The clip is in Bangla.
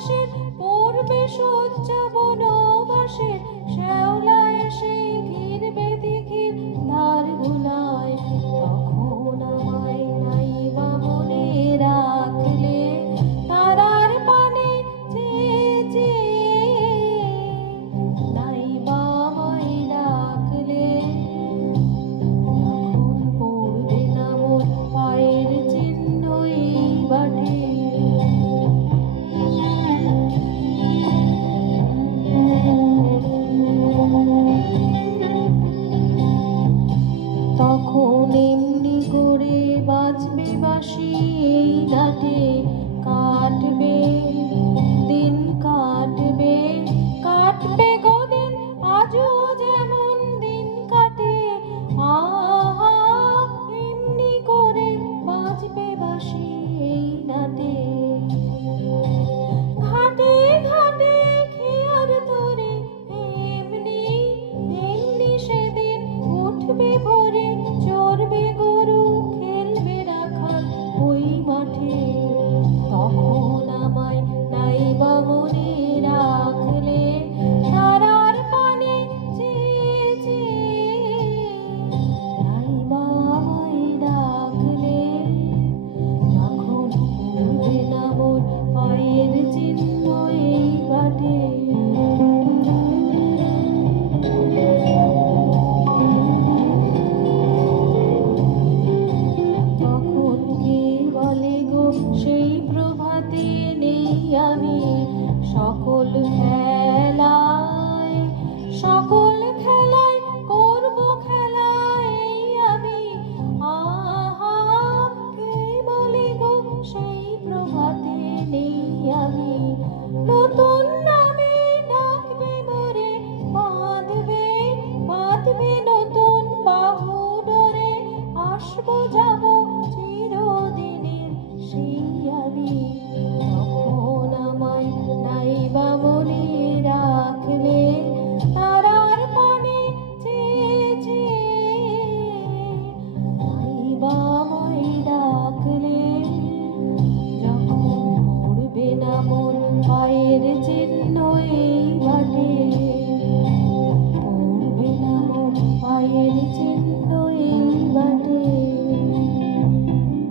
মাসের পূর্বে শয্যা বনবাসের শ্যাওলা এসে ঘিরবে দিঘির ধারগুলায়। তখন আমায় নাইবা মনে রাখলে তারার পানে চেয়ে চেয়ে, নাইবা আমায় রাখলে যখন পড়বে না মোর পায়ের চিহ্ন এই বাটে। তখন এমনি করে বাজবে বাঁশি এই ঘাটে, কাটবে দিন, কাটবে কাটবে গদিন, আজও যেমন দিন কাটে। আহা, এমনি করে বাজবে বাঁশি এই ঘাটে। ঘাটে ঘাটে খেয়ার তোরে এমনি এমনি সেদিন উঠবে ভোরে, চড়বে গরু, খেলবে রাখাল ওই মাঠে। তখন আমায় নাইবা মনে রাখলে তারার পানে চেয়ে চেয়ে, নাইবা আমায় ডাকলে যখন পড়বে না মোর পায়ের চিহ্ন এই বাটে। তখন কে বলে গো সেই প্রভাতে নেই আমি সকল খেলায়, সকল খেলায় করব খেলায় আমি। আহা, কে বলে গো সেই প্রভাতে নেই আমি। নতুন নামে ডাকবে মোরে, বাঁধবে বাঁধবে নতুন বাহু ডোরে, আসবো যাব চিরদিনের সেই আমি। তখন আমায় নাইবা মনে রাখলে তারার পানে চেয়ে চেয়ে, নাইবা আমায় ডাকলে যখন পড়বে না মোর পায়ের চিহ্ন